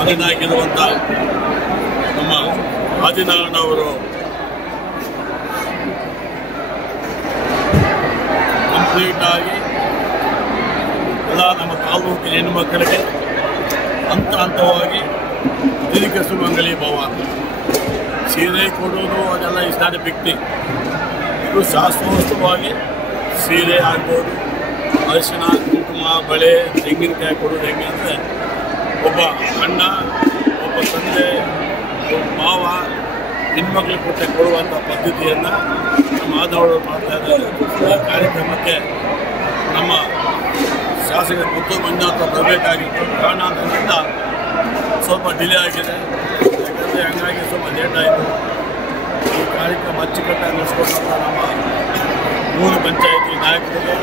ಮಗನಾಗಿರುವಂಥ ನಮ್ಮ ಆದಿನಾರಾಯಣ ಅವರು ಕಂಪ್ಲೀಟ್ ಆಗಿ ಎಲ್ಲ ನಮ್ಮ ತಾಲೂಕಿನ ಹೆಣ್ಣುಮಕ್ಕಳಿಗೆ ಹಂತ ಹಂತವಾಗಿ ತಿರುಗಿ ಸುಮಂಗಲಿ ಭಾವ ಅಂತ ಸೀರೆ ಕೊಡೋದು ಅದೆಲ್ಲ is not a big thing. ಇದು ಶಾಸ್ತ್ರೋಕ್ತವಾಗಿ ಸೀರೆ ಆಗ್ಬೋದು, ಅರಿಶಿನ ಕುಂಕುಮ ಬಳೆ ತೆಂಗಿನಕಾಯಿ ಕೊಡೋದು ಹೆಂಗೆ ಅಂದರೆ ಒಬ್ಬ ಅಣ್ಣ ಒಬ್ಬ ತಂದೆ ಒಬ್ಬ ಮಾವ ಹೆಣ್ಮಕ್ಳಿಗೆ ಕೊಡುವಂಥ ಪದ್ಧತಿಯನ್ನು ನಮ್ಮ ಆದವರು ಮಾಡ್ತಾ ಇದ್ದಾರೆ. ಆ ಕಾರ್ಯಕ್ರಮಕ್ಕೆ ನಮ್ಮ ಶಾಸಕ ಪುತ್ತೂರು ಮಂಜುನಾಥ ಬರಬೇಕಾಗಿತ್ತು. ಕಾರಣದಿಂದ ಸ್ವಲ್ಪ ಡಿಲೇ ಆಗಿದೆ. ಯಾಕಂದರೆ ಹಂಗಾಗಿ ಸ್ವಲ್ಪ ಲೇಟ್ ಆಯಿತು. ಈ ಕಾರ್ಯಕ್ರಮ ಅಚ್ಚುಕಟ್ಟಾಗಿ ನಡೆಸ್ಕೊಂಡಂಥ ನಮ್ಮ 3 ಪಂಚಾಯಿತಿ ನಾಯಕರಿಗೆ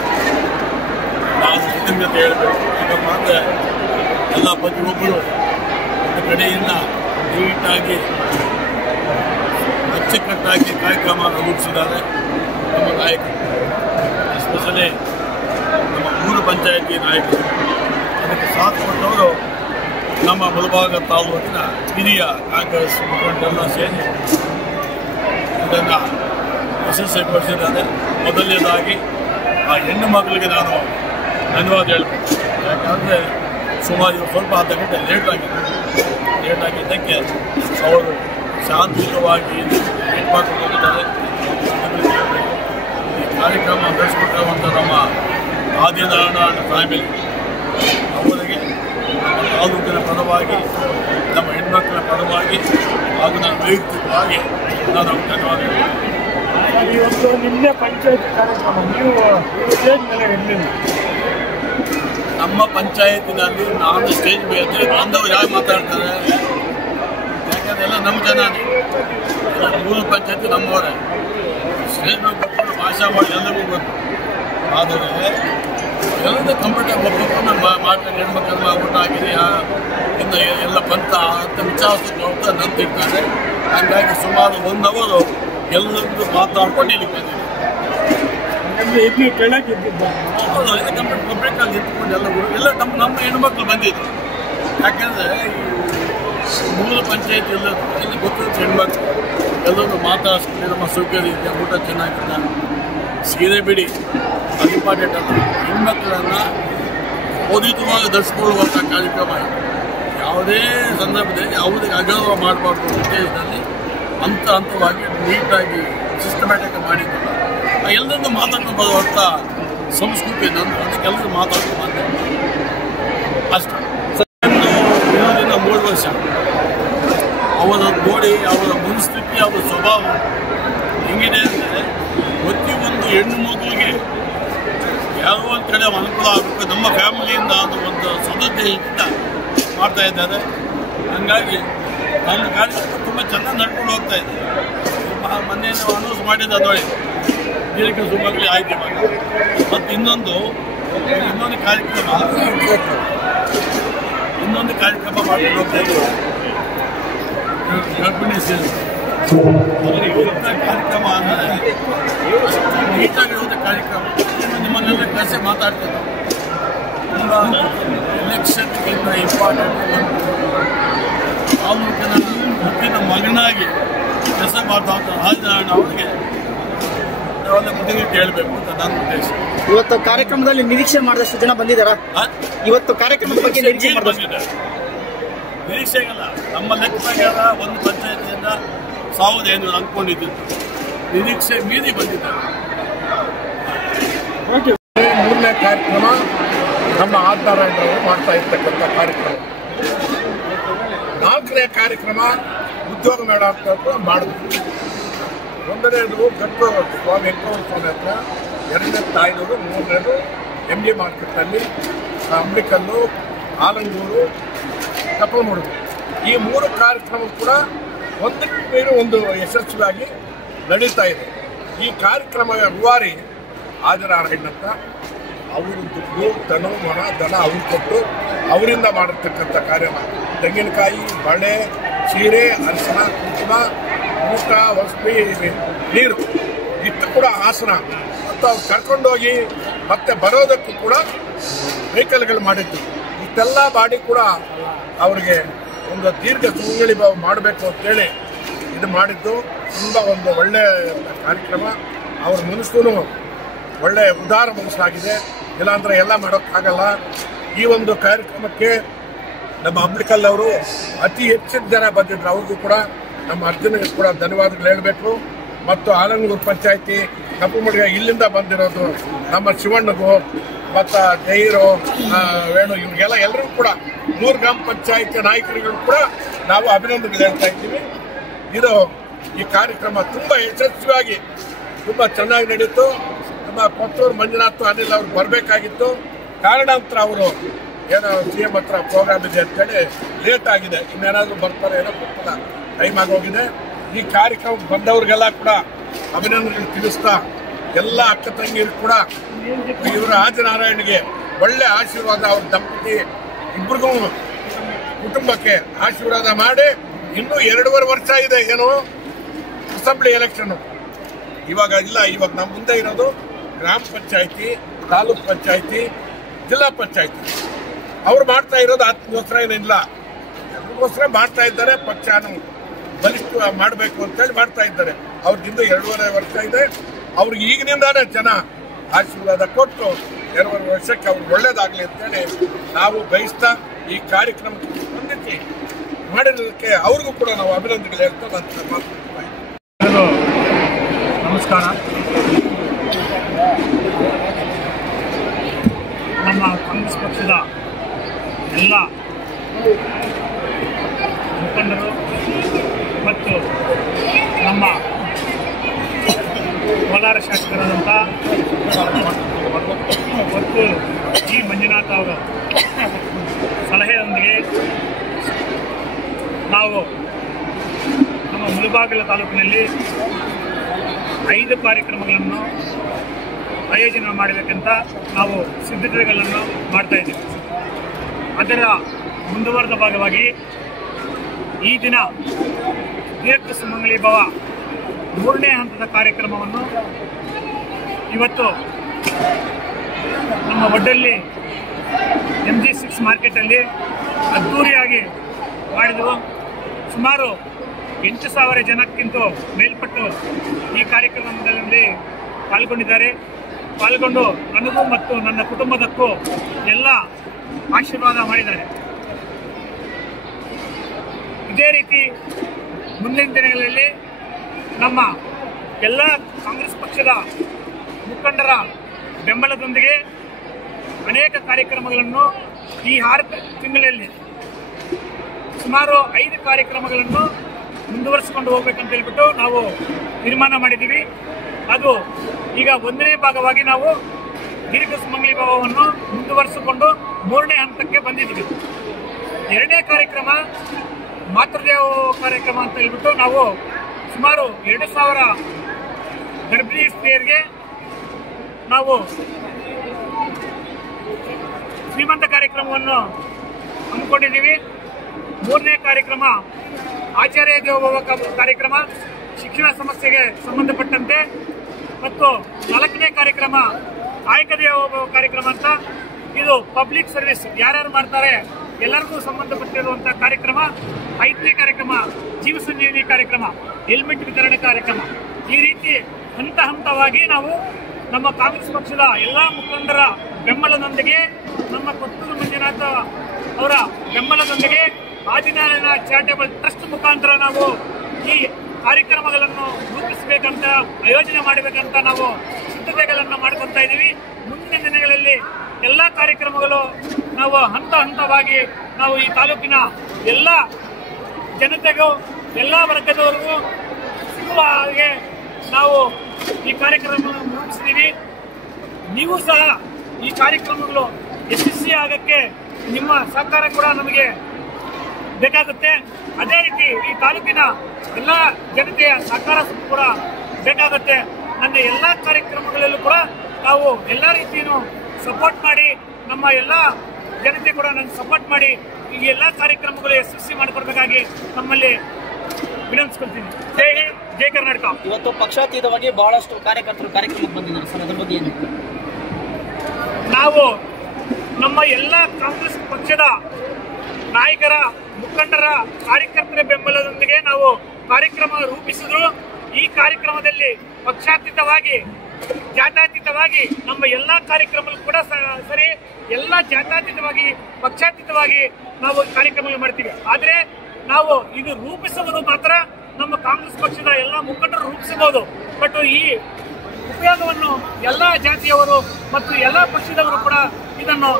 ನಾನು ಕೃತಜ್ಞತೆ ಹೇಳಬೇಕು. ಯಾಕಪ್ಪ ಅಂದರೆ ಎಲ್ಲ ಪ್ರತಿಯೊಬ್ಬರು ಒಂದು ಕಡೆಯಿಂದ ನೀಟಾಗಿ ಅಚ್ಚುಕಟ್ಟಾಗಿ ಕಾರ್ಯಕ್ರಮವನ್ನು ರೂಪಿಸಿದ್ದಾರೆ ನಮ್ಮ ನಾಯಕರು, ಎಸ್ಪೆಷಲಿ ನಮ್ಮ 3 ಪಂಚಾಯಿತಿ ನಾಯಕರು. ಅದಕ್ಕೆ ಸಾಥ್ ಕೊಟ್ಟವರು ನಮ್ಮ ಮುಳಬಾಗ ತಾಲೂಕಿನ ಹಿರಿಯ ಕಾಂಗ್ರೆಸ್ ಮುಖಂಡರೆಲ್ಲ ಸೇರಿ ಇದನ್ನು ಯಶಸ್ವಿಗೊಳಿಸಿದ್ದಾರೆ. ಮೊದಲನೇದಾಗಿ ಆ ಹೆಣ್ಣು ಮಕ್ಕಳಿಗೆ ನಾನು ಧನ್ಯವಾದ ಹೇಳಬೇಕು. ಯಾಕಂದರೆ ಸುಮಾರು ಸ್ವಲ್ಪ ಅರ್ಧ ಗಂಟೆ ಲೇಟಾಗಿದ್ದಕ್ಕೆ ಅವರು ಶಾಂತಿಯುತವಾಗಿ ಹೆಣ್ಮಕ್ಳು ಹೋಗಿದ್ದಾರೆ. ಈ ಕಾರ್ಯಕ್ರಮ ನಡೆಸಿಕೊಟ್ಟಿರುವಂಥ ನಮ್ಮ ಆದಿನಾರಾಯಣ ಫ್ಯಾಮಿಲಿ ಅವರಿಗೆ ನಮ್ಮ ತಾಲೂಕಿನ ಪರವಾಗಿ ನಮ್ಮ ಹೆಣ್ಮಕ್ಕಳ ಪರವಾಗಿ ಹಾಗೂ ನಾನು ವೈಯಕ್ತಿಕವಾಗಿ ನಾನು ಧನ್ಯವಾದ ಹೇಳ್ತೀನಿ. ಇವತ್ತು ನಿನ್ನೆ ಪಂಚಾಯತ್ ಕಾರ್ಯಕ್ರಮ ನೀವು ಸ್ಟೇಜ್ ಮೇಲೆ ಇರಲಿಲ್ಲ. ನಮ್ಮ ಪಂಚಾಯತಿನಲ್ಲಿ ನಾನು ಸ್ಟೇಜ್ ಮೇಲೆ ಬಂದವರು ಯಾರು ಮಾತಾಡ್ತಾರೆ? ಯಾಕಂದ್ರೆ ಎಲ್ಲ ನಮ್ಮ ಜನಾನೇ, 3 ಪಂಚಾಯತಿ ನಮ್ಮವರೇ. ಸ್ಟೇಜ್ ಮೇಲೆ ಕೊಟ್ಟು ಭಾಷೆ ಮಾಡಿ ಎಲ್ಲರಿಗೂ ಗೊತ್ತು. ಆದರೆ ಎಲ್ಲರೂ ಕಂಫರ್ಟೇಬಲ್ ಒಬ್ಬೊಬ್ಬರನ್ನ ಮಾತಾಡಿ ಹೆಣ್ಮಕ್ಳನ್ನ ಊಟ ಹಾಕಿರಿ ಇನ್ನು ಎಲ್ಲ ಬಂತ ಅಂತ ವಿಚಾರಿಸೋದು ಹೋಗ್ತಾ ನಂತಿರ್ತಾರೆ. ಹಾಗಾಗಿ ಸುಮಾರು 1 ಅವರು ಎಲ್ಲರೂ ಮಾತಾಡ್ಕೊಂಡು ಇಲ್ಲಿ ಬಂದಿದೆ. ಹೌದು, ಇದು ಕಂಪ್ಲೀಟಾಗಿ ನಿಂತ್ಕೊಂಡು ಎಲ್ಲ ನಮ್ಮ ಹೆಣ್ಮಕ್ಳು ಬಂದಿದ್ರು. ಯಾಕೆಂದರೆ 3 ಪಂಚಾಯತಿ ಎಲ್ಲ ಗೊತ್ತಿರೋ ಹೆಣ್ಮಕ್ಳು ಎಲ್ಲರೂ ಮಾತಾಡಿಸ್ಕೊಂಡು ನಮ್ಮ ಸೌಕರ್ಯ ರೀತಿಯ ಊಟ ಚೆನ್ನಾಗಿಲ್ಲ, ಸೀರೆ ಬಿಡಿ ಅದು ಇಂಪಾರ್ಟೆಂಟ್ ಅಲ್ಲ, ಹೆಣ್ಮಕ್ಳನ್ನು ಓದಿತವಾಗಿ ಧರಿಸ್ಕೊಳ್ಳುವಂಥ ಕಾರ್ಯಕ್ರಮ ಇದೆ. ಯಾವುದೇ ಸಂದರ್ಭದಲ್ಲಿ ಯಾವುದೇ ಅಗೌರವ ಮಾಡಬಾರ್ದು ಉದ್ದೇಶದಲ್ಲಿ ಹಂತವಾಗಿ ನೀಟಾಗಿ ಸಿಸ್ಟಮ್ಯಾಟಿಕ್ ಮಾಡಿದ್ದು. ಎಲ್ಲರನ್ನೂ ಮಾತಾಡ್ಕೊಂಡು ಬರುವಂಥ ಸಂಸ್ಕೃತಿ ನಂದು. ಅದಕ್ಕೆಲ್ಲರೂ ಮಾತಾಡ್ಕೊಂಡು ಅಷ್ಟೇ. ದಿನ 3 ವರ್ಷ ಅವರ ನೋಡಿ ಅವರ ಮನಸ್ಥಿತಿ ಅವರ ಸ್ವಭಾವ ಹೆಂಗಿದೆ ಅಂದರೆ ಪ್ರತಿಯೊಂದು ಹೆಣ್ಣು ಮಗುವಿಗೆ ಯಾವುದೋ ಒಂದು ಕಡೆ ಅನುಕೂಲ ಆಗಬೇಕು ನಮ್ಮ ಫ್ಯಾಮಿಲಿಯಿಂದ ಅದು ಒಂದು ಸದುದ್ದೇಶದಿಂದ ಮಾಡ್ತಾ ಇದ್ದಾರೆ. ಹಾಗಾಗಿ ನನ್ನ ಕಾರ್ಯಕ್ರಮ ತುಂಬ ಚೆನ್ನಾಗಿ ನಡ್ಕೊಂಡು ಹೋಗ್ತಾ ಇದೆ. ಮೊನ್ನೆ ಅನೌನ್ಸ್ ಮಾಡಿದ್ದ ನೋಡಿ ದೀರ್ಘ ಸುಮಂಗಲಿ ಆಯ್ತು. ಮತ್ತು ಇನ್ನೊಂದು ಕಾರ್ಯಕ್ರಮ ಮಾಡ್ಕೊಂಡು ಹೋಗ್ತಾ ಇದ್ದೀವಿ. ಗರ್ಭಿಣಿ ಸೇರಿ ಕಾರ್ಯಕ್ರಮ ಅಂದರೆ ನೀಟಾಗಿರುವಂಥ ಕಾರ್ಯಕ್ರಮ. ನಿಮ್ಮನ್ನೆಲ್ಲ ಕಳಿಸಿ ಮಾತಾಡ್ತಿದ್ದೆ. ತುಂಬ ಎಲೆಕ್ಷನ್ಗಿಂತ ಇಂಪಾರ್ಟೆಂಟ್ ತಾಲೂಕಿನ ಮುಖ್ಯನ ಮಗನಾಗಿ ಕೆಲಸ ಮಾಡ್ತಾ ಆದಿನಾರಾಯಣ ಅವರಿಗೆ ನಾವೆಲ್ಲ ಮುಟ್ಟಿಗೆ ಕೇಳಬೇಕು ಅಂತ ನನ್ನ ಉದ್ದೇಶ. ಇವತ್ತು ಕಾರ್ಯಕ್ರಮದಲ್ಲಿ ನಿರೀಕ್ಷೆ ಮಾಡಿದಷ್ಟು ಜನ ಬಂದಿದ್ದಾರಾ? ಇವತ್ತು ಕಾರ್ಯಕ್ರಮದ ಬಗ್ಗೆ ನಿರೀಕ್ಷೆ ಬಂದಿದ್ದಾರೆ. ನಿರೀಕ್ಷೆಗಲ್ಲ, ನಮ್ಮ ಲೆಕ್ಕ ಪ್ರಕಾರ ಒಂದು ಪಂಚಾಯತಿಯಿಂದ 1500 ಅಂದ್ಕೊಂಡಿದ್ದು ನಿರೀಕ್ಷೆ ಮೀರಿ ಬಂದಿದ್ದಾರೆ. 3ನೇ ಕಾರ್ಯಕ್ರಮ ನಮ್ಮ ಆದಿನಾರಾಯಣರವರು ಮಾಡ್ತಾ ಇರ್ತಕ್ಕಂಥ ಕಾರ್ಯಕ್ರಮ. 4ನೇ ಕಾರ್ಯಕ್ರಮ ಉದ್ಯೋಗ ಮೇಳ ಅಂತ ಮಾಡಿದ್ರು. 1ನೇದು ಗಟ್ಟು ಸ್ವಾಮಿ ವೆಂಕಟೇಶ್ವರ ಸ್ವಾಮಿ ಹತ್ರ, 2ನೇ ತಾಯ್ನೂರು, 3ನೇದು MG ಮಾರ್ಕೆಟ್ನಲ್ಲಿ ಅಂಬಿಕಲ್ಲು, ಆಲಂಗೂರು, ಕಪ್ಪಲಮೂಡು. ಈ 3 ಕಾರ್ಯಕ್ರಮ ಕೂಡ ಒಂದಕ್ಕೆ ಬೇರೆ ಒಂದು ಯಶಸ್ವಿಯಾಗಿ ನಡೀತಾ ಇದೆ. ಈ ಕಾರ್ಯಕ್ರಮ ರೂವಾರಿ ಆದಿನಾರಾಯಣ ಅಂತ ಅವರು ದುಡ್ಡು ದನ ಅವ್ರು ಕೊಟ್ಟು ಅವರಿಂದ ಮಾಡಿರ್ತಕ್ಕಂಥ ಕಾರ್ಯಕ್ರಮ. ತೆಂಗಿನಕಾಯಿ, ಬಳೆ, ಸೀರೆ, ಅರಿಶಿನ, ಕುಂಕುಮ, ಊಟ, ವಸತಿ, ನೀರು ಇತ್ತು ಕೂಡ ಆಸನ ಮತ್ತು ಅವ್ರು ಕರ್ಕೊಂಡೋಗಿ ಮತ್ತೆ ಬರೋದಕ್ಕೂ ಕೂಡ ವೆಹಿಕಲ್ಗಳು ಮಾಡಿದ್ದು. ಇಷ್ಟೆಲ್ಲ ಮಾಡಿ ಕೂಡ ಅವರಿಗೆ ಒಂದು ದೀರ್ಘ ಸುಂಗಳಿ ಮಾಡಬೇಕು ಅಂತೇಳಿ ಇದು ಮಾಡಿದ್ದು ತುಂಬ ಒಂದು ಒಳ್ಳೆಯ ಕಾರ್ಯಕ್ರಮ. ಅವ್ರ ಮನಸ್ಸು ಒಳ್ಳೆ ಉದಾರ ಮನಸ್ಸಾಗಿದೆ. ಇಲ್ಲಾಂದ್ರೆ ಎಲ್ಲ ಮಾಡೋಕ್ಕಾಗಲ್ಲ. ಈ ಒಂದು ಕಾರ್ಯಕ್ರಮಕ್ಕೆ ನಮ್ಮ ಅಂಬಿಕಲ್ ಅವರು ಅತಿ ಹೆಚ್ಚಿನ ಜನ ಬಂದಿದ್ರು. ಅವ್ರಿಗೂ ಕೂಡ ನಮ್ಮ ಅರ್ಜುನಿಗೆ ಕೂಡ ಧನ್ಯವಾದಗಳು ಹೇಳಬೇಕು. ಮತ್ತು ಆಲಂಗೂರು ಪಂಚಾಯತಿ ಕಪ್ಪುಮಡಿಗೆ ಇಲ್ಲಿಂದ ಬಂದಿರೋದು ನಮ್ಮ ಶಿವಣ್ಣಗೂ ಮತ್ತು ಜೈರು ವೇಣು ಇವ್ರಿಗೆಲ್ಲ ಎಲ್ಲರಿಗೂ ಕೂಡ 3 ಗ್ರಾಮ ಪಂಚಾಯತಿ ನಾಯಕರಿಗೂ ಕೂಡ ನಾವು ಅಭಿನಂದನೆಗಳು ಹೇಳ್ತಾ ಇದ್ದೀವಿ. ಈ ಕಾರ್ಯಕ್ರಮ ತುಂಬ ಯಶಸ್ವಿಯಾಗಿ ತುಂಬ ಚೆನ್ನಾಗಿ ನಡೀತು. ನಮ್ಮ ಕೊತ್ತೂರು ಮಂಜುನಾಥ್ ಅನಿಲ್ ಅವ್ರು ಬರಬೇಕಾಗಿತ್ತು. ಕಾರಣಾಂತರ ಅವರು ಏನೋ CM ಹತ್ರ ಪ್ರೋಗ್ರಾಮ್ ಇದೆ ಅಂತೇಳಿ ಲೇಟ್ ಆಗಿದೆ. ಇನ್ನೇನಾದರೂ ಬರ್ತಾರೆ ಏನೋ ಗೊತ್ತಿಲ್ಲ, ಟೈಮ್ ಆಗೋಗಿದೆ. ಈ ಕಾರ್ಯಕ್ರಮಕ್ಕೆ ಬಂದವ್ರಿಗೆಲ್ಲ ಕೂಡ ಅಭಿನಂದನೆಗಳು ತಿಳಿಸ್ತಾ ಎಲ್ಲ ಅಕ್ಕ ತಂಗಿರು ಕೂಡ ಇವರು ಆದಿನಾರಾಯಣಿಗೆ ಒಳ್ಳೆ ಆಶೀರ್ವಾದ, ಅವ್ರ ದಂಪತಿ ಇಬ್ಬರಿಗೂ ಕುಟುಂಬಕ್ಕೆ ಆಶೀರ್ವಾದ ಮಾಡಿ. ಇನ್ನೂ 2.5 ವರ್ಷ ಇದೆ ಏನು ಅಸೆಂಬ್ಲಿ ಎಲೆಕ್ಷನ್. ಇವಾಗ ಇಲ್ಲ, ಇವಾಗ ನಮ್ಮ ಮುಂದೆ ಇರೋದು ಗ್ರಾಮ ಪಂಚಾಯತಿ, ತಾಲೂಕ್ ಪಂಚಾಯತಿ, ಜಿಲ್ಲಾ ಪಂಚಾಯತಿ. ಅವ್ರು ಮಾಡ್ತಾ ಇರೋದು ಅದಕ್ಕೋಸ್ಕರ ಏನಿಲ್ಲ, ಅದಕ್ಕೋಸ್ಕರ ಮಾಡ್ತಾ ಇದ್ದಾರೆ. ಪಕ್ಷನ ಬಲಿಷ್ಠ ಮಾಡಬೇಕು ಅಂತೇಳಿ ಮಾಡ್ತಾ ಇದ್ದಾರೆ. ಅವ್ರಿಗಿಂದ 2.5 ವರ್ಷ ಇದೆ. ಅವ್ರಿಗೆ ಈಗಿನಿಂದಾನೇ ಜನ ಆಶೀರ್ವಾದ ಕೊಟ್ಟು 2.5 ವರ್ಷಕ್ಕೆ ಅವ್ರಿಗೆ ಒಳ್ಳೇದಾಗಲಿ ಅಂತೇಳಿ ನಾವು ಬಯಸ್ತಾ ಈ ಕಾರ್ಯಕ್ರಮಕ್ಕೆ ಸ್ಪಂದಿಸಿ ಮಾಡಿರೋದಕ್ಕೆ ಅವ್ರಿಗೂ ಕೂಡ ನಾವು ಅಭಿನಂದನೆಗಳು ಹೇಳ್ತಾ ಬಂದ. ನಮಸ್ಕಾರ. ನಮ್ಮ ಕಾಂಗ್ರೆಸ್ ಪಕ್ಷದ ಎಲ್ಲ ಮುಖಂಡರು ಮತ್ತು ನಮ್ಮ ಕೋಲಾರ ಶಾಸಕರಾದಂಥ ಕೊತ್ತೂರು ಜಿ ಮಂಜುನಾಥ್ ಅವರ ಸಲಹೆಯೊಂದಿಗೆ ನಾವು ನಮ್ಮ ಮುಳಬಾಗಿಲು ತಾಲೂಕಿನಲ್ಲಿ 5 ಕಾರ್ಯಕ್ರಮಗಳನ್ನು ಆಯೋಜನೆ ಮಾಡಬೇಕಂತ ನಾವು ಸಿದ್ಧತೆಗಳನ್ನು ಮಾಡ್ತಾ ಇದ್ದೀವಿ. ಅದರ ಮುಂದುವರೆದ ಭಾಗವಾಗಿ ಈ ದಿನ ದೀರ್ಘ ಸುಮಂಗಲಿ ಭವ 3ನೇ ಹಂತದ ಕಾರ್ಯಕ್ರಮವನ್ನು ಇವತ್ತು ನಮ್ಮ ಒಡ್ಡಲ್ಲಿ MG6 ಮಾರ್ಕೆಟಲ್ಲಿ ಅದ್ದೂರಿಯಾಗಿ ಮಾಡಿದೆವು. ಸುಮಾರು 8,000 ಜನಕ್ಕಿಂತ ಮೇಲ್ಪಟ್ಟು ಈ ಕಾರ್ಯಕ್ರಮದಲ್ಲಿ ಪಾಲ್ಗೊಂಡು ನನಗೂ ಮತ್ತು ನನ್ನ ಕುಟುಂಬದಕ್ಕೂ ಎಲ್ಲ ಆಶೀರ್ವಾದ ಮಾಡಿದ್ದಾರೆ. ಇದೇ ರೀತಿ ಮುಂದಿನ ದಿನಗಳಲ್ಲಿ ನಮ್ಮ ಎಲ್ಲ ಕಾಂಗ್ರೆಸ್ ಪಕ್ಷದ ಮುಖಂಡರ ಬೆಂಬಲದೊಂದಿಗೆ ಅನೇಕ ಕಾರ್ಯಕ್ರಮಗಳನ್ನು ಈ 6 ತಿಂಗಳಲ್ಲಿ ಸುಮಾರು 5 ಕಾರ್ಯಕ್ರಮಗಳನ್ನು ಮುಂದುವರಿಸಿಕೊಂಡು ಹೋಗ್ಬೇಕಂತ ಹೇಳ್ಬಿಟ್ಟು ನಾವು ತೀರ್ಮಾನ ಮಾಡಿದ್ದೀವಿ. ಅದು ಈಗ 1ನೇ ಭಾಗವಾಗಿ ನಾವು ದೀರ್ಘ ಸುಮಂಗಲಿ ಭವವನ್ನು ಮುಂದುವರಿಸಿಕೊಂಡು 3ನೇ ಹಂತಕ್ಕೆ ಬಂದಿದ್ದೀವಿ. 2ನೇ ಕಾರ್ಯಕ್ರಮ ಮಾತೃದೇವ ಕಾರ್ಯಕ್ರಮ ಅಂತ ಹೇಳ್ಬಿಟ್ಟು ನಾವು ಸುಮಾರು 2,000 ಗರ್ಭಿಣಿ ಸ್ತ್ರೀಯರಿಗೆ ನಾವು ಶ್ರೀಮಂತ ಕಾರ್ಯಕ್ರಮವನ್ನು ಹಮ್ಮಿಕೊಂಡಿದ್ದೀವಿ. 3ನೇ ಕಾರ್ಯಕ್ರಮ ಆಚಾರ್ಯ ದೇವೋಭವ ಕಾರ್ಯಕ್ರಮ ಶಿಕ್ಷಣ ಸಮಸ್ಯೆಗೆ ಸಂಬಂಧಪಟ್ಟಂತೆ ಮತ್ತು 4ನೇ ಕಾರ್ಯಕ್ರಮ ಕಾಯಕ ದೇವೋಭವ ಕಾರ್ಯಕ್ರಮ ಅಂತ ಇದು ಪಬ್ಲಿಕ್ ಸರ್ವಿಸ್ ಯಾರ್ಯಾರು ಮಾಡ್ತಾರೆ ಎಲ್ಲರಿಗೂ ಸಂಬಂಧಪಟ್ಟಿರುವಂತಹ ಕಾರ್ಯಕ್ರಮ. 5ನೇ ಕಾರ್ಯಕ್ರಮ ಜೀವ ಸಂಜೀವಿನಿ ಕಾರ್ಯಕ್ರಮ, ಹೆಲ್ಮೆಟ್ ವಿತರಣೆ ಕಾರ್ಯಕ್ರಮ. ಈ ರೀತಿ ಹಂತವಾಗಿ ನಾವು ನಮ್ಮ ಕಾಂಗ್ರೆಸ್ ಪಕ್ಷದ ಎಲ್ಲ ಮುಖಂಡರ ಬೆಂಬಲದೊಂದಿಗೆ, ನಮ್ಮ ಕೊತ್ತೂರು ಮಂಜುನಾಥ ಅವರ ಬೆಂಬಲದೊಂದಿಗೆ ಆದಿನಾರಾಯಣ ಚಾರಿಟೇಬಲ್ ಟ್ರಸ್ಟ್ ಮುಖಾಂತರ ನಾವು ಈ ಕಾರ್ಯಕ್ರಮಗಳನ್ನು ರೂಪಿಸಬೇಕಂತ, ಆಯೋಜನೆ ಮಾಡಬೇಕಂತ ನಾವು ಸಿದ್ಧತೆಗಳನ್ನು ಮಾಡ್ಕೊತಾ ಇದ್ದೀವಿ. ಮುಂದಿನ ದಿನಗಳಲ್ಲಿ ಎಲ್ಲ ಕಾರ್ಯಕ್ರಮಗಳು ನಾವು ಹಂತವಾಗಿ ನಾವು ಈ ತಾಲೂಕಿನ ಎಲ್ಲ ಜನತೆಗೂ ಎಲ್ಲ ವರ್ಗದವರಿಗೂ ಸಿಗುವ ಹಾಗೆ ನಾವು ಈ ಕಾರ್ಯಕ್ರಮಗಳನ್ನು ರೂಪಿಸಿದ್ದೀವಿ. ನೀವು ಸಹ ಈ ಕಾರ್ಯಕ್ರಮಗಳು ಯಶಸ್ವಿ ಆಗಕ್ಕೆ ನಿಮ್ಮ ಸಹಕಾರ ಕೂಡ ನಮಗೆ ಬೇಕಾಗುತ್ತೆ. ಅದೇ ರೀತಿ ಈ ತಾಲೂಕಿನ ಎಲ್ಲ ಜನತೆಯ ಸಹಕಾರ ಕೂಡ ಬೇಕಾಗುತ್ತೆ. ನನ್ನ ಎಲ್ಲ ಕಾರ್ಯಕ್ರಮಗಳಲ್ಲೂ ಕೂಡ ನಾವು ಎಲ್ಲ ರೀತಿಯೂ ಸಪೋರ್ಟ್ ಮಾಡಿ, ನಮ್ಮ ಎಲ್ಲ ಜನತೆ ಕೂಡ ನನಗೆ ಸಪೋರ್ಟ್ ಮಾಡಿ ಈ ಎಲ್ಲ ಕಾರ್ಯಕ್ರಮಗಳು ಯಶಸ್ವಿ ಮಾಡಿಕೊಡ್ಬೇಕಾಗಿ ನಮ್ಮಲ್ಲಿ ವಿನಂತಿಸ್ಕೊಳ್ತೀನಿ. ಜೈ ಹಿಂದ್, ಜೈ ಕರ್ನಾಟಕ. ಇವತ್ತು ಪಕ್ಷಾತೀತವಾಗಿ ಬಹಳಷ್ಟು ಕಾರ್ಯಕರ್ತರು ಕಾರ್ಯಕ್ರಮಕ್ಕೆ ಬಂದಿದ್ದಾರೆ ಸರ್, ಅದ್ರ ಬಗ್ಗೆ ಏನು? ನಾವು ನಮ್ಮ ಎಲ್ಲ ಕಾಂಗ್ರೆಸ್ ಪಕ್ಷದ ನಾಯಕರ ಮುಖಂಡರ ಕಾರ್ಯಕರ್ತರ ಬೆಂಬಲದೊಂದಿಗೆ ನಾವು ಕಾರ್ಯಕ್ರಮ ರೂಪಿಸಿದ್ರು. ಈ ಕಾರ್ಯಕ್ರಮದಲ್ಲಿ ಪಕ್ಷಾತೀತವಾಗಿ ಜಾತ್ಯತೀತವಾಗಿ ನಮ್ಮ ಎಲ್ಲಾ ಕಾರ್ಯಕ್ರಮಗಳು ಕೂಡ ಸರಿ, ಎಲ್ಲ ಜಾತ್ಯತೀತವಾಗಿ ಪಕ್ಷಾತೀತವಾಗಿ ನಾವು ಕಾರ್ಯಕ್ರಮ ಮಾಡ್ತೀವಿ. ಆದ್ರೆ ನಾವು ಇದು ರೂಪಿಸುವುದು ಮಾತ್ರ ನಮ್ಮ ಕಾಂಗ್ರೆಸ್ ಪಕ್ಷದ ಎಲ್ಲ ಮುಖಂಡರು ರೂಪಿಸಬಹುದು. ಬಟ್ ಈ ಉಪಯೋಗವನ್ನು ಎಲ್ಲ ಜಾತಿಯವರು ಮತ್ತು ಎಲ್ಲ ಪಕ್ಷದವರು ಕೂಡ ಇದನ್ನು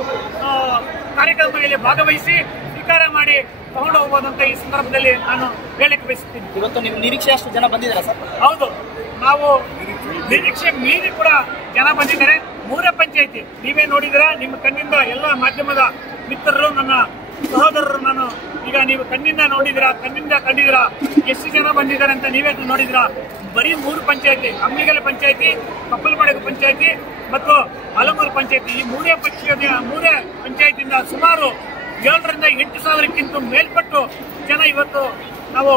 ಕಾರ್ಯಕ್ರಮದಲ್ಲಿ ಭಾಗವಹಿಸಿ ಸ್ವೀಕಾರ ಮಾಡಿ ತಗೊಂಡು ಹೋಗಬಹುದಂತ ಈ ಸಂದರ್ಭದಲ್ಲಿ ನಾನು ಹೇಳಕ್ಕೆ ಬಯಸುತ್ತೀನಿ. ಇವತ್ತು ನಿಮ್ಮ ನಿರೀಕ್ಷೆ ಅಷ್ಟು ಜನ ಬಂದಿದ್ದಾರೆ ಸರ್? ಹೌದು, ನಾವು ನಿರೀಕ್ಷೆ ಮೀರಿ ಕೂಡ ಜನ ಬಂದಿದ್ದಾರೆ. 3 ಪಂಚಾಯಿತಿ ನೀವೇ ನೋಡಿದಿರಾ, ನಿಮ್ಮ ಕಣ್ಣಿಂದ ಎಲ್ಲ ಮಾಧ್ಯಮದ ಮಿತ್ರರು, ನನ್ನ ಸಹೋದರರು, ನಾನು ಈಗ ನೀವು ಕಣ್ಣಿಂದ ನೋಡಿದಿರಾ, ಕಂಡಿದ್ದೀರಾ ಎಷ್ಟು ಜನ ಬಂದಿದ್ದಾರೆ ಅಂತ ನೀವೇ ನೋಡಿದಿರಾ. ಬರೀ 3 ಪಂಚಾಯಿತಿ, ಅಮ್ಮಿಗಲ ಪಂಚಾಯಿತಿ, ಕಪ್ಪಲಮಡಗು ಪಂಚಾಯಿತಿ ಮತ್ತು ಅಲಮೂರು ಪಂಚಾಯಿತಿ, ಈ 3 ಪಂಚಾಯಿತಿಯಿಂದ ಸುಮಾರು 7 ರಿಂದ 8 ಸಾವಿರಕ್ಕಿಂತ ಮೇಲ್ಪಟ್ಟು ಜನ ಇವತ್ತು ನಾವು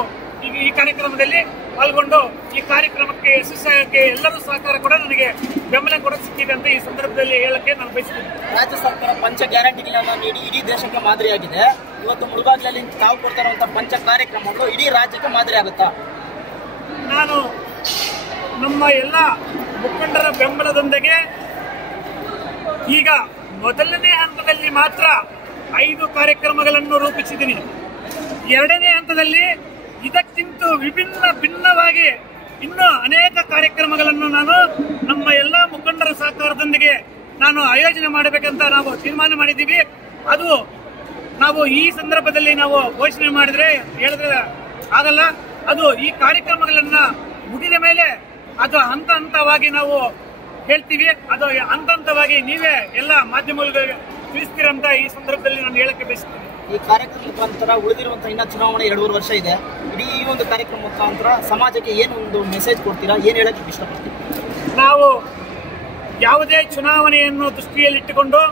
ಈ ಕಾರ್ಯಕ್ರಮದಲ್ಲಿ ಪಾಲ್ಗೊಂಡು ಈ ಕಾರ್ಯಕ್ರಮಕ್ಕೆ ಯಶಸ್ವಿಯಾಗಕ್ಕೆ ಎಲ್ಲರೂ ಸಹಕಾರ ಕೂಡ ನನಗೆ ಬೆಂಬಲ ಕೂಡ ಸಿಕ್ಕಿದೆ ಅಂತ ಈ ಸಂದರ್ಭದಲ್ಲಿ ಹೇಳಕ್ಕೆ ನಾನು ಬಯಸ್ತೀನಿ. ರಾಜ್ಯ ಸರ್ಕಾರ ಪಂಚ ಗ್ಯಾರಂಟಿಗಳನ್ನು ನೀಡಿ ಇಡೀ ದೇಶಕ್ಕೆ ಮಾದರಿಯಾಗಿದೆ. ಇವತ್ತು ಮುಳುಬಾಗಿಲಲ್ಲಿ ತಾವು ಕೊಡ್ತಾ ಇರುವಂತಹ ಪಂಚ ಕಾರ್ಯಕ್ರಮಗಳು ಇಡೀ ರಾಜ್ಯಕ್ಕೆ ಮಾದರಿ ಆಗುತ್ತಾ? ನಾನು ನಮ್ಮ ಎಲ್ಲ ಮುಖಂಡರ ಬೆಂಬಲದೊಂದಿಗೆ ಈಗ ಮೊದಲನೇ ಹಂತದಲ್ಲಿ ಮಾತ್ರ 5 ಕಾರ್ಯಕ್ರಮಗಳನ್ನು ರೂಪಿಸಿದ್ದೀನಿ. 2ನೇ ಹಂತದಲ್ಲಿ ಇದಕ್ಕಿಂತ ಭಿನ್ನವಾಗಿ ಇನ್ನೂ ಅನೇಕ ಕಾರ್ಯಕ್ರಮಗಳನ್ನು ನಾನು ನಮ್ಮ ಎಲ್ಲ ಮುಖಂಡರ ಸಹಕಾರದೊಂದಿಗೆ ನಾನು ಆಯೋಜನೆ ಮಾಡಬೇಕಂತ ನಾವು ತೀರ್ಮಾನ ಮಾಡಿದ್ದೀವಿ. ಅದು ನಾವು ಈ ಸಂದರ್ಭದಲ್ಲಿ ನಾವು ಘೋಷಣೆ ಹೇಳಿದ್ರೆ ಆಗಲ್ಲ. ಅದು ಈ ಕಾರ್ಯಕ್ರಮಗಳನ್ನ ಮುಗಿದ ಮೇಲೆ ಅದು ಹಂತವಾಗಿ ನಾವು ಹೇಳ್ತೀವಿ. ಅದು ಹಂತವಾಗಿ ನೀವೇ ಎಲ್ಲ ಮಾಧ್ಯಮಗಳಿಗೆ ತಿಳಿಸ್ತೀರಂತ ಈ ಸಂದರ್ಭದಲ್ಲಿ ನಾನು ಹೇಳಕ್ಕೆ ಬಯಸ್ತೀನಿ. ಈ ಕಾರ್ಯಕ್ರಮ ಮುಖಾಂತರ ಉಳಿದಿರುವಂತಹ ಇನ್ನ ಚುನಾವಣೆ 2.5 ವರ್ಷ ಇದೆ. ಇಡೀ ಈ ಒಂದು ಕಾರ್ಯಕ್ರಮ ಮುಖಾಂತರ ಸಮಾಜಕ್ಕೆ ಏನು ಒಂದು ಮೆಸೇಜ್ ಕೊಡ್ತೀರಾ, ಏನು ಹೇಳಕ್ಕೆ ಇಷ್ಟಪಡ್ತೀವಿ? ನಾವು ಯಾವುದೇ ಚುನಾವಣೆಯನ್ನು ದೃಷ್ಟಿಯಲ್ಲಿಟ್ಟುಕೊಂಡು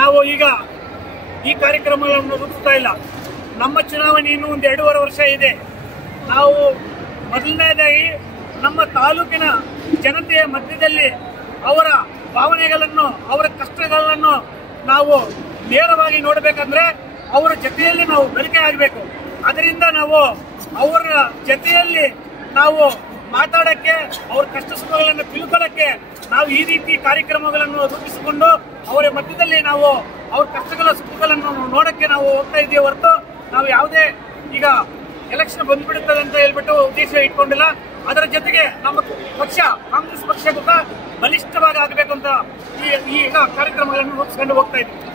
ನಾವು ಈಗ ಈ ಕಾರ್ಯಕ್ರಮಗಳನ್ನು ರೂಪಿಸ್ತಾ ಇಲ್ಲ. ನಮ್ಮ ಚುನಾವಣೆ ಇನ್ನೂ ಒಂದು 2.5 ವರ್ಷ ಇದೆ. ನಾವು ಮೊದಲನೇದಾಗಿ ನಮ್ಮ ತಾಲೂಕಿನ ಜನತೆಯ ಮಧ್ಯದಲ್ಲಿ ಅವರ ಭಾವನೆಗಳನ್ನು, ಅವರ ಕಷ್ಟಗಳನ್ನು ನಾವು ನೇರವಾಗಿ ನೋಡಬೇಕಂದ್ರೆ ಅವರ ಜೊತೆಯಲ್ಲಿ ನಾವು ಬೆಳಕೆ ಆಗಬೇಕು. ಅದರಿಂದ ನಾವು ಅವರ ಜೊತೆಯಲ್ಲಿ ನಾವು ಮಾತಾಡಕ್ಕೆ, ಅವ್ರ ಕಷ್ಟ ಸುಖಗಳನ್ನು ತಿಳ್ಕೊಳ್ಳಕ್ಕೆ ನಾವು ಈ ರೀತಿ ಕಾರ್ಯಕ್ರಮಗಳನ್ನು ರೂಪಿಸಿಕೊಂಡು ಅವರ ಮಧ್ಯದಲ್ಲಿ ನಾವು ಅವ್ರ ಕಷ್ಟಗಳ ಸುಖಗಳನ್ನು ನೋಡಕ್ಕೆ ನಾವು ಹೋಗ್ತಾ ಇದ್ದೀವಿ ಹೊರತು ನಾವು ಯಾವುದೇ ಈಗ ಎಲೆಕ್ಷನ್ ಬಂದ್ಬಿಡುತ್ತದೆ ಅಂತ ಹೇಳ್ಬಿಟ್ಟು ಉದ್ದೇಶ ಇಟ್ಕೊಂಡಿಲ್ಲ. ಅದರ ಜೊತೆಗೆ ನಮ್ಮ ಪಕ್ಷ ಕಾಂಗ್ರೆಸ್ ಪಕ್ಷ ಕೂಡ ಬಲಿಷ್ಠವಾಗಿ ಆಗಬೇಕು ಅಂತ ಈ ಕಾರ್ಯಕ್ರಮಗಳನ್ನು ರೂಪಿಸಿಕೊಂಡು ಹೋಗ್ತಾ ಇದ್ದೀವಿ.